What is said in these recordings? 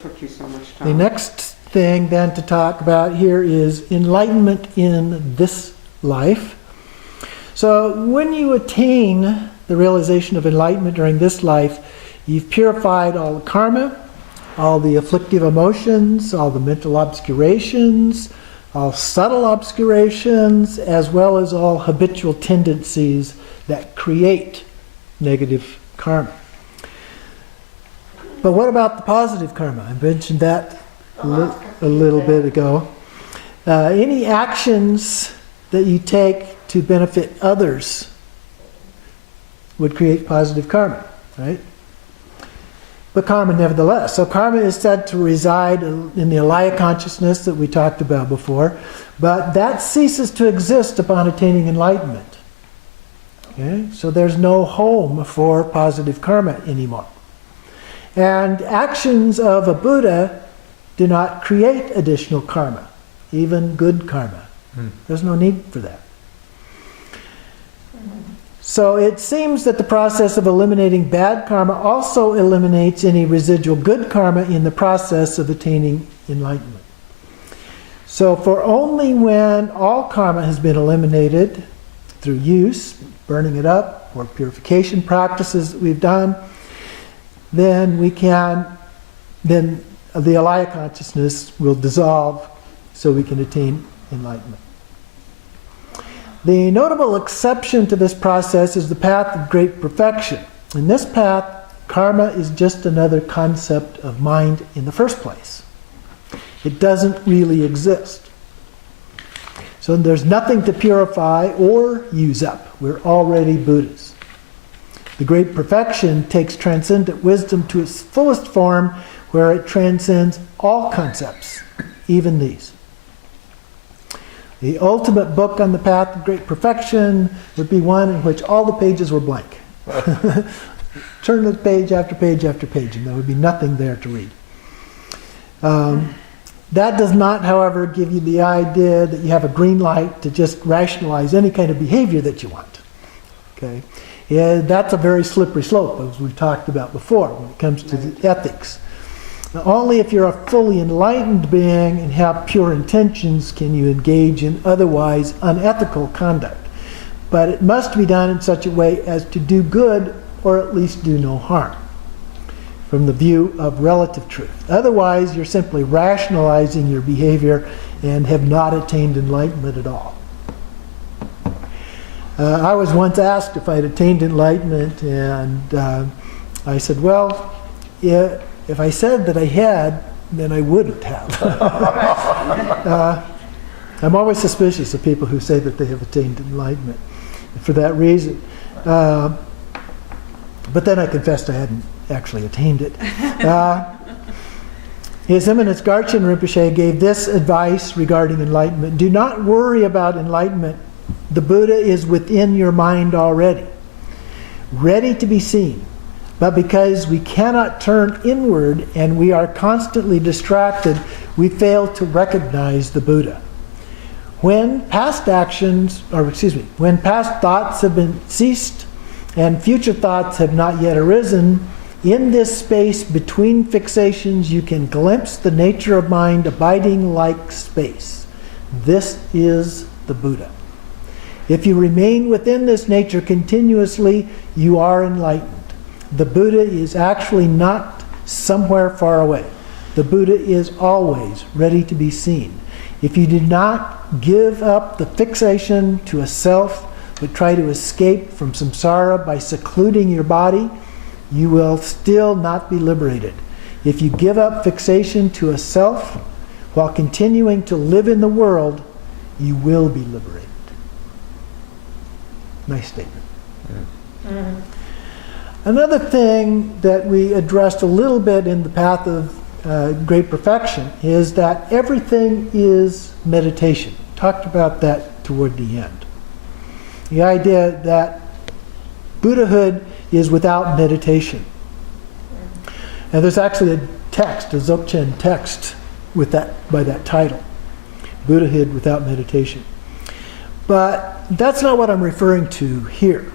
Took you so much The time. next thing then to talk about here is enlightenment in this life. So when you attain the realization of enlightenment during this life, you've purified all the karma, all the afflictive emotions, all the mental obscurations, all subtle obscurations, as well as all habitual tendencies that create negative karma. But what about the positive karma? I mentioned that a little bit ago. Any actions that you take to benefit others would create positive karma, right? But karma nevertheless. So karma is said to reside in the alaya consciousness that we talked about before, but that ceases to exist upon attaining enlightenment. Okay? So there's no home for positive karma anymore. And actions of a Buddha do not create additional karma, even good karma. There's no need for that. So it seems that the process of eliminating bad karma also eliminates any residual good karma in the process of attaining enlightenment. So for only when all karma has been eliminated through use, burning it up, or purification practices that we've done, then the alaya consciousness will dissolve so we can attain enlightenment. The notable exception to this process is the path of great perfection. In this path, karma is just another concept of mind in the first place. It doesn't really exist. So there's nothing to purify or use up. We're already Buddhas. The great perfection takes transcendent wisdom to its fullest form, where it transcends all concepts, even these. The ultimate book on the path of great perfection would be one in which all the pages were blank. Turn the page after page after page, and there would be nothing there to read. That does not, however, give you the idea that you have a green light to just rationalize any kind of behavior that you want. Okay? Yeah, that's a very slippery slope, as we've talked about before, when it comes to the ethics. Now, only if you're a fully enlightened being and have pure intentions can you engage in otherwise unethical conduct. But it must be done in such a way as to do good, or at least do no harm, from the view of relative truth. Otherwise, you're simply rationalizing your behavior and have not attained enlightenment at all. I was once asked if I'd attained enlightenment, and I said, well, if I said that I had, then I wouldn't have. I'm always suspicious of people who say that they have attained enlightenment for that reason. But then I confessed I hadn't actually attained it. His Eminence Garchen Rinpoche gave this advice regarding enlightenment: do not worry about enlightenment. The Buddha is within your mind already, ready to be seen. But because we cannot turn inward and we are constantly distracted, we fail to recognize the Buddha. When past thoughts have been ceased and future thoughts have not yet arisen, in this space between fixations you can glimpse the nature of mind abiding like space. This is the Buddha. If you remain within this nature continuously, you are enlightened. The Buddha is actually not somewhere far away. The Buddha is always ready to be seen. If you do not give up the fixation to a self, but try to escape from samsara by secluding your body, you will still not be liberated. If you give up fixation to a self while continuing to live in the world, you will be liberated. Nice statement. Mm-hmm. Another thing that we addressed a little bit in the path of great perfection is that everything is meditation. Talked about that toward the end. The idea that Buddhahood is without meditation. And there's actually a text, a Dzogchen text, with that by that title, Buddhahood without meditation. But that's not what I'm referring to here.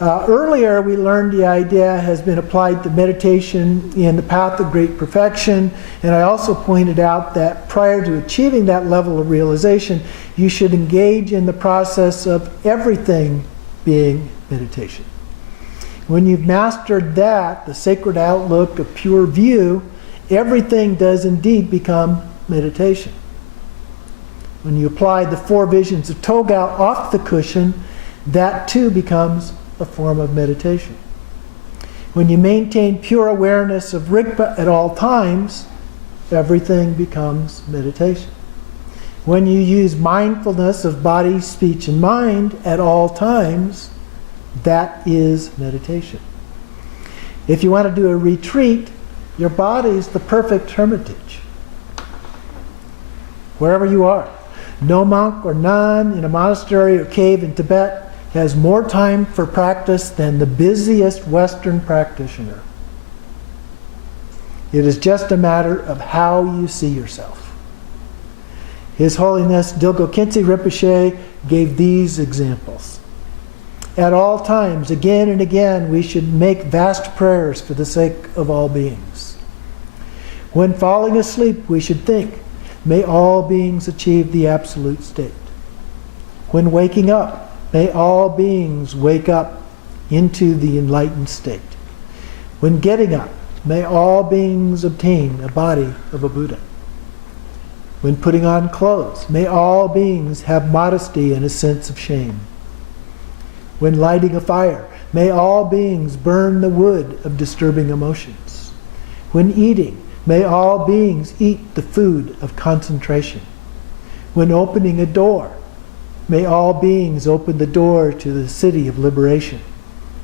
Earlier, we learned the idea has been applied to meditation in the path of great perfection, and I also pointed out that prior to achieving that level of realization, you should engage in the process of everything being meditation. When you've mastered that, the sacred outlook of pure view, everything does indeed become meditation. When you apply the 4 visions of Togao off the cushion, that too becomes a form of meditation. When you maintain pure awareness of Rigpa at all times, everything becomes meditation. When you use mindfulness of body, speech, and mind at all times, that is meditation. If you want to do a retreat, your body is the perfect hermitage. Wherever you are. No monk or nun in a monastery or cave in Tibet has more time for practice than the busiest Western practitioner. It is just a matter of how you see yourself. His Holiness Dilgo Khyentse Rinpoche gave these examples. At all times, again and again, we should make vast prayers for the sake of all beings. When falling asleep, we should think, may all beings achieve the absolute state. When waking up, may all beings wake up into the enlightened state. When getting up, may all beings obtain a body of a Buddha. When putting on clothes, may all beings have modesty and a sense of shame. When lighting a fire, may all beings burn the wood of disturbing emotions. When eating, may all beings eat the food of concentration. When opening a door, may all beings open the door to the city of liberation.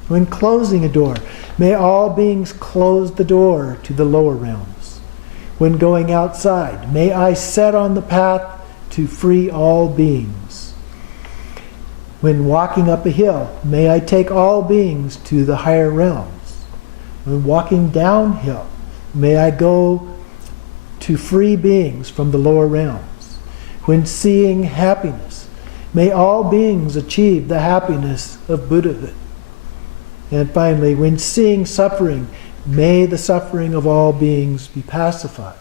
When closing a door, may all beings close the door to the lower realms. When going outside, may I set on the path to free all beings. When walking up a hill, may I take all beings to the higher realms. When walking downhill, may I go to free beings from the lower realms. When seeing happiness, may all beings achieve the happiness of Buddhahood. And finally, when seeing suffering, may the suffering of all beings be pacified.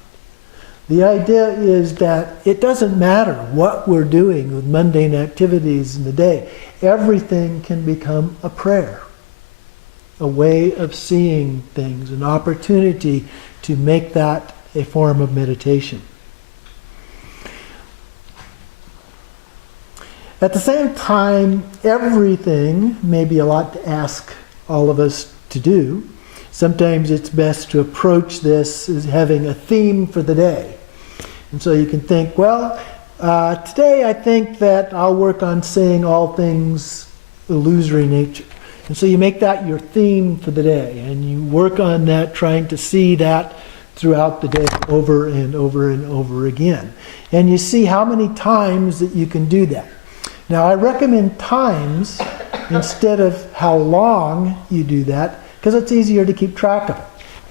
The idea is that it doesn't matter what we're doing with mundane activities in the day. Everything can become a prayer, a way of seeing things, an opportunity to make that a form of meditation. At the same time, everything may be a lot to ask all of us to do. Sometimes it's best to approach this as having a theme for the day. And so you can think, well, today I think that I'll work on seeing all things illusory nature. And so you make that your theme for the day, and you work on that, trying to see that throughout the day over and over and over again. And you see how many times that you can do that. Now, I recommend times instead of how long you do that, because it's easier to keep track of it.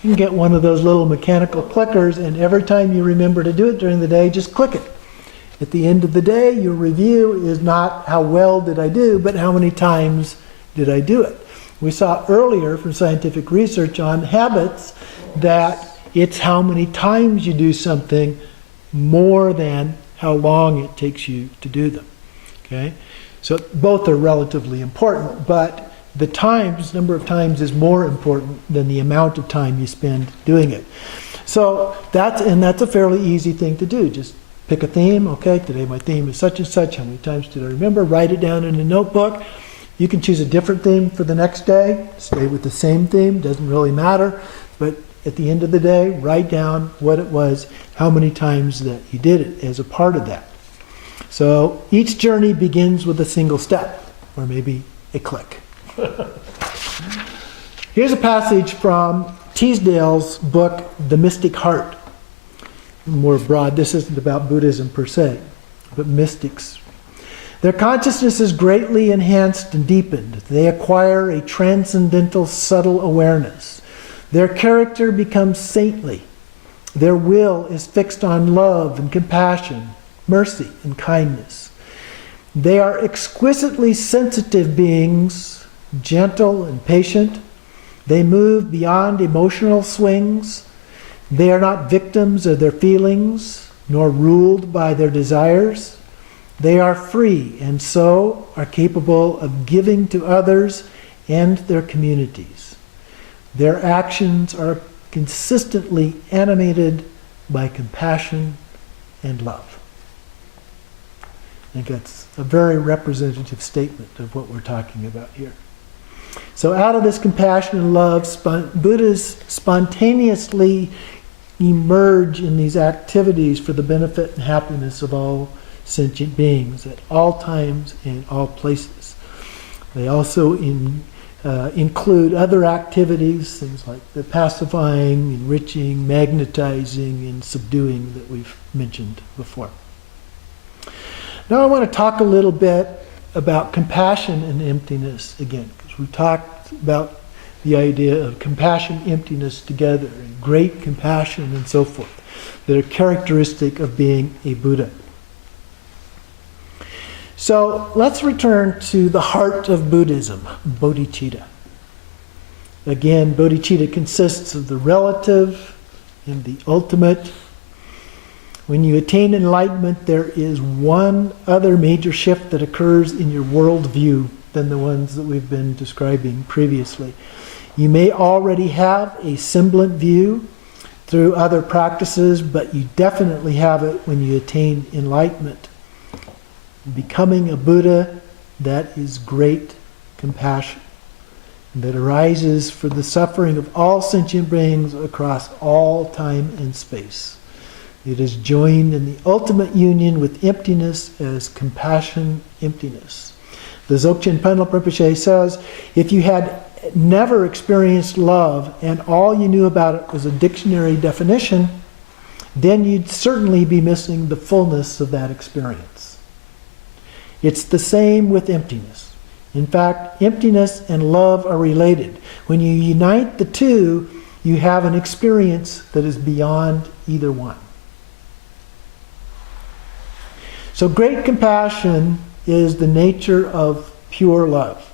You can get one of those little mechanical clickers, and every time you remember to do it during the day, just click it. At the end of the day, your review is not how well did I do, but how many times did I do it. We saw earlier from scientific research on habits that it's how many times you do something more than how long it takes you to do them. Okay? So both are relatively important, but the number of times is more important than the amount of time you spend doing it. So that's a fairly easy thing to do. Just pick a theme. Okay, today my theme is such and such. How many times did I remember? Write it down in a notebook. You can choose a different theme for the next day. Stay with the same theme. Doesn't really matter. But at the end of the day, write down what it was, how many times that you did it as a part of that. So each journey begins with a single step, or maybe a click. Here's a passage from Teasdale's book, The Mystic Heart. More broad, this isn't about Buddhism per se, but mystics. Their consciousness is greatly enhanced and deepened. They acquire a transcendental, subtle awareness. Their character becomes saintly. Their will is fixed on love and compassion, mercy and kindness. They are exquisitely sensitive beings gentle and patient. They move beyond emotional swings. They are not victims of their feelings, nor ruled by their desires. They are free and so are capable of giving to others and their communities. Their actions are consistently animated by compassion and love. I think that's a very representative statement of what we're talking about here. So out of this compassion and love, Buddhas spontaneously emerge in these activities for the benefit and happiness of all sentient beings at all times and all places. They also include other activities, things like the pacifying, enriching, magnetizing, and subduing that we've mentioned before. Now I want to talk a little bit about compassion and emptiness again, because we talked about the idea of compassion, emptiness together, and great compassion and so forth, that are characteristic of being a Buddha. So let's return to the heart of Buddhism, bodhicitta. Again, bodhicitta consists of the relative and the ultimate. When you attain enlightenment, there is one other major shift that occurs in your worldview than the ones that we've been describing previously. You may already have a semblant view through other practices, but you definitely have it when you attain enlightenment. Becoming a Buddha, that is great compassion that arises for the suffering of all sentient beings across all time and space. It is joined in the ultimate union with emptiness as compassion-emptiness. The Dzogchen Pendle Rinpoche says, if you had never experienced love and all you knew about it was a dictionary definition, then you'd certainly be missing the fullness of that experience. It's the same with emptiness. In fact, emptiness and love are related. When you unite the two, you have an experience that is beyond either one. So great compassion is the nature of pure love.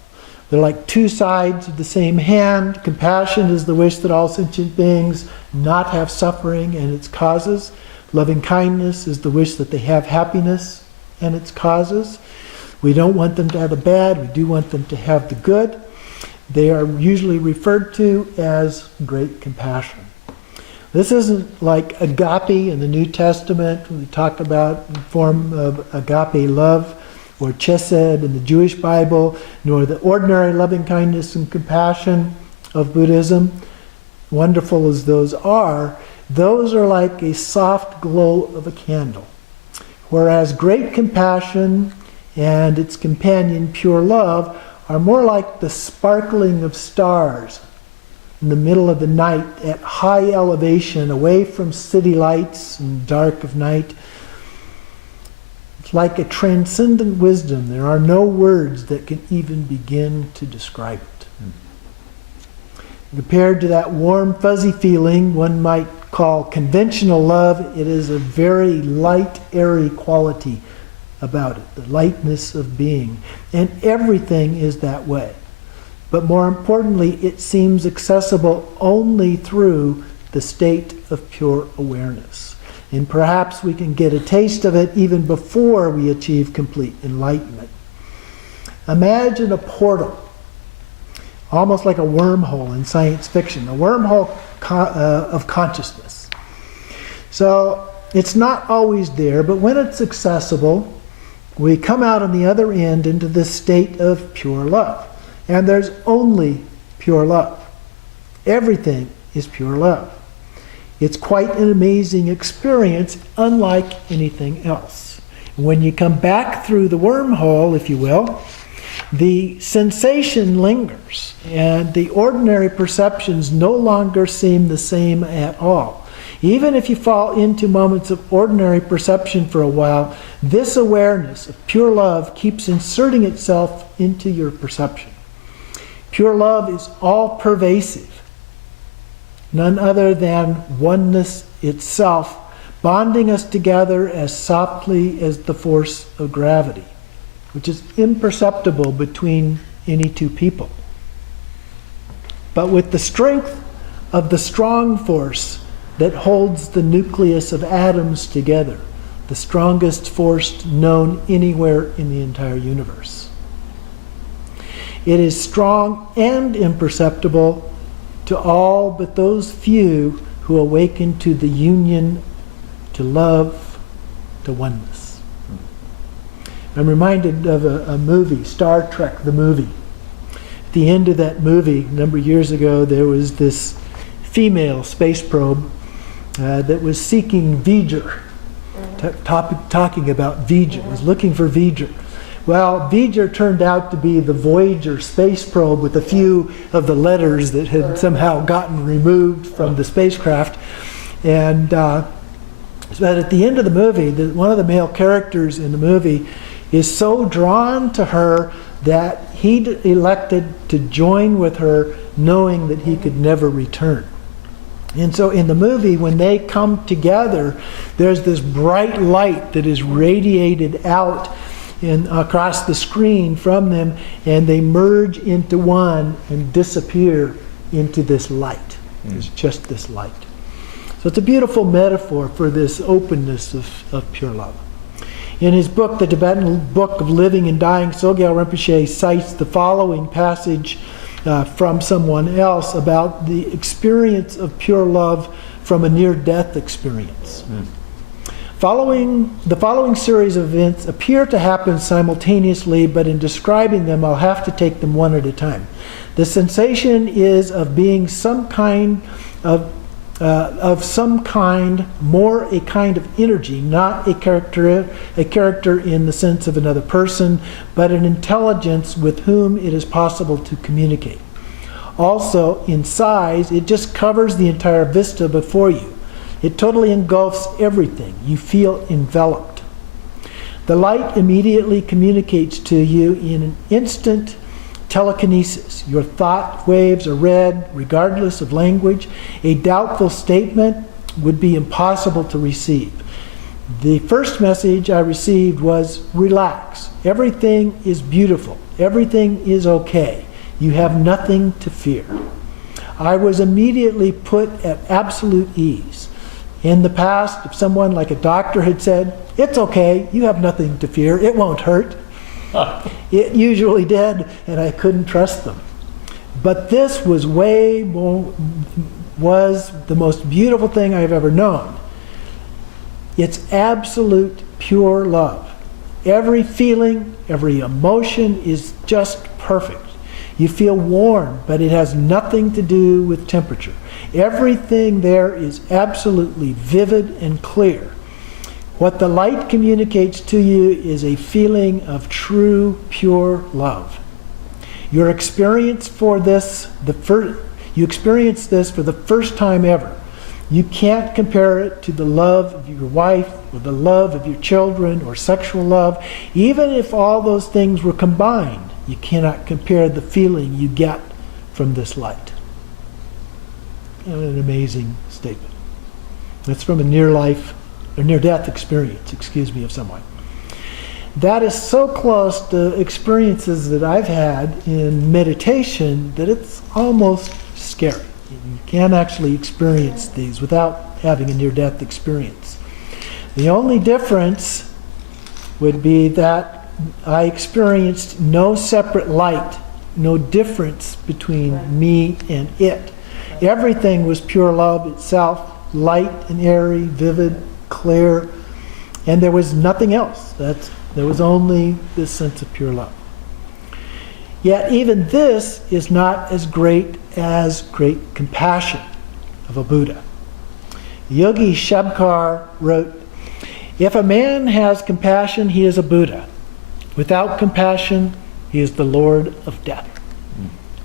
They're like two sides of the same hand. Compassion is the wish that all sentient beings not have suffering and its causes. Loving kindness is the wish that they have happiness and its causes. We don't want them to have the bad, we do want them to have the good. They are usually referred to as great compassion. This isn't like agape in the New Testament, when we talk about the form of agape love, or chesed in the Jewish Bible, nor the ordinary loving kindness and compassion of Buddhism. Wonderful as those are like a soft glow of a candle. Whereas great compassion and its companion pure love are more like the sparkling of stars in the middle of the night at high elevation, away from city lights and dark of night. It's like a transcendent wisdom. There are no words that can even begin to describe it. Compared to that warm, fuzzy feeling one might call conventional love, it is a very light, airy quality about it, the lightness of being. And everything is that way. But more importantly, it seems accessible only through the state of pure awareness. And perhaps we can get a taste of it even before we achieve complete enlightenment. Imagine a portal, almost like a wormhole in science fiction, a wormhole of consciousness. So it's not always there, but when it's accessible, we come out on the other end into this state of pure love. And there's only pure love. Everything is pure love. It's quite an amazing experience, unlike anything else. When you come back through the wormhole, if you will, the sensation lingers, and the ordinary perceptions no longer seem the same at all. Even if you fall into moments of ordinary perception for a while, this awareness of pure love keeps inserting itself into your perception. Pure love is all-pervasive, none other than oneness itself, bonding us together as softly as the force of gravity, which is imperceptible between any two people. but with the strength of the strong force that holds the nucleus of atoms together, the strongest force known anywhere in the entire universe. It is strong and imperceptible to all but those few who awaken to the union, to love, to oneness. I'm reminded of a movie, Star Trek, the movie. At the end of that movie, a number of years ago, there was this female space probe that was seeking V'ger, talking about V'ger, was looking for V'ger. Well, V'ger turned out to be the Voyager space probe with a few of the letters that had somehow gotten removed from the spacecraft. And but at the end of the movie, one of the male characters in the movie is so drawn to her that he elected to join with her, knowing that he could never return. And so in the movie, when they come together, there's this bright light that is radiated out across the screen from them, and they merge into one and disappear into this light. There's just this light. So it's a beautiful metaphor for this openness of pure love. In his book, The Tibetan Book of Living and Dying, Sogyal Rinpoche cites the following passage from someone else about the experience of pure love from a near-death experience. The following series of events appear to happen simultaneously, but in describing them, I'll have to take them one at a time. The sensation is of being some kind of more a kind of energy, not a character in the sense of another person, but an intelligence with whom it is possible to communicate. Also, in size, it just covers the entire vista before you. It totally engulfs everything. You feel enveloped. The light immediately communicates to you in an instant telekinesis. Your thought waves are read regardless of language. A doubtful statement would be impossible to receive. The first message I received was, relax. Everything is beautiful. Everything is okay. You have nothing to fear. I was immediately put at absolute ease. In the past, if someone like a doctor had said, it's okay, you have nothing to fear, it won't hurt, it usually did, and I couldn't trust them. But this was was the most beautiful thing I've ever known. It's absolute pure love. Every feeling, every emotion is just perfect. You feel warm, but it has nothing to do with temperature. Everything there is absolutely vivid and clear. What the light communicates to you is a feeling of true, pure love. You experience this for the first time ever. You can't compare it to the love of your wife or the love of your children or sexual love. Even if all those things were combined, you cannot compare the feeling you get from this light. An amazing statement. That's from a near-death experience, of someone. That is so close to experiences that I've had in meditation that it's almost scary. You can't actually experience these without having a near-death experience. The only difference would be that I experienced no separate light, no difference between me and it. Everything was pure love itself, light and airy, vivid, clear, and there was nothing else. There was only this sense of pure love. Yet even this is not as great compassion of a Buddha. Yogi Shabkar wrote, "If a man has compassion, he is a Buddha. Without compassion, he is the Lord of death.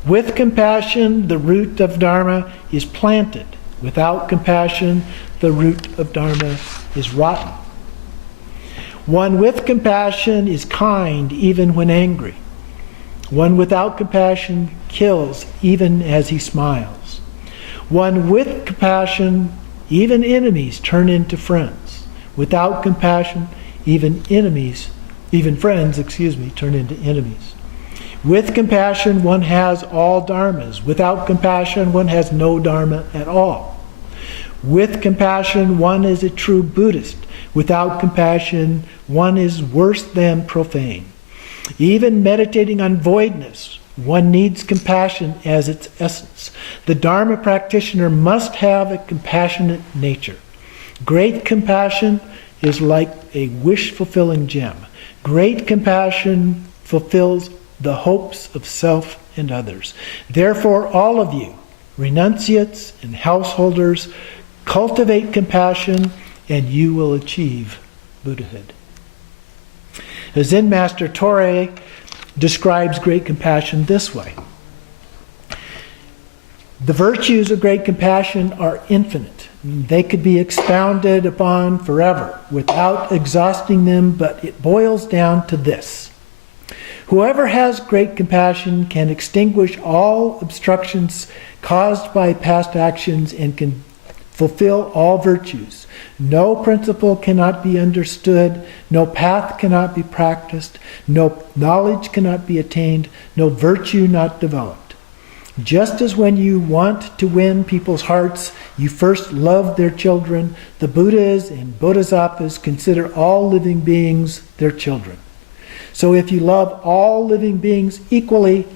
With compassion, the root of Dharma is planted. Without compassion, the root of Dharma is rotten. One with compassion is kind even when angry. One without compassion kills even as he smiles. One with compassion, even enemies turn into friends. Without compassion, even friends turn into enemies. With compassion, one has all dharmas. Without compassion, one has no dharma at all. With compassion, one is a true Buddhist. Without compassion, one is worse than profane. Even meditating on voidness, one needs compassion as its essence. The Dharma practitioner must have a compassionate nature. Great compassion is like a wish-fulfilling gem. Great compassion fulfills the hopes of self and others. Therefore, all of you, renunciates and householders, cultivate compassion and you will achieve Buddhahood. The Zen master Torei describes great compassion this way. The virtues of great compassion are infinite. They could be expounded upon forever without exhausting them, but it boils down to this. Whoever has great compassion can extinguish all obstructions caused by past actions and can fulfill all virtues. No principle cannot be understood, no path cannot be practiced, no knowledge cannot be attained, no virtue not developed. Just as when you want to win people's hearts, you first love their children, the Buddhas and Bodhisattvas consider all living beings their children. So if you love all living beings equally,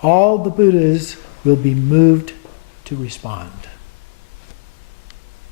all the Buddhas will be moved to respond.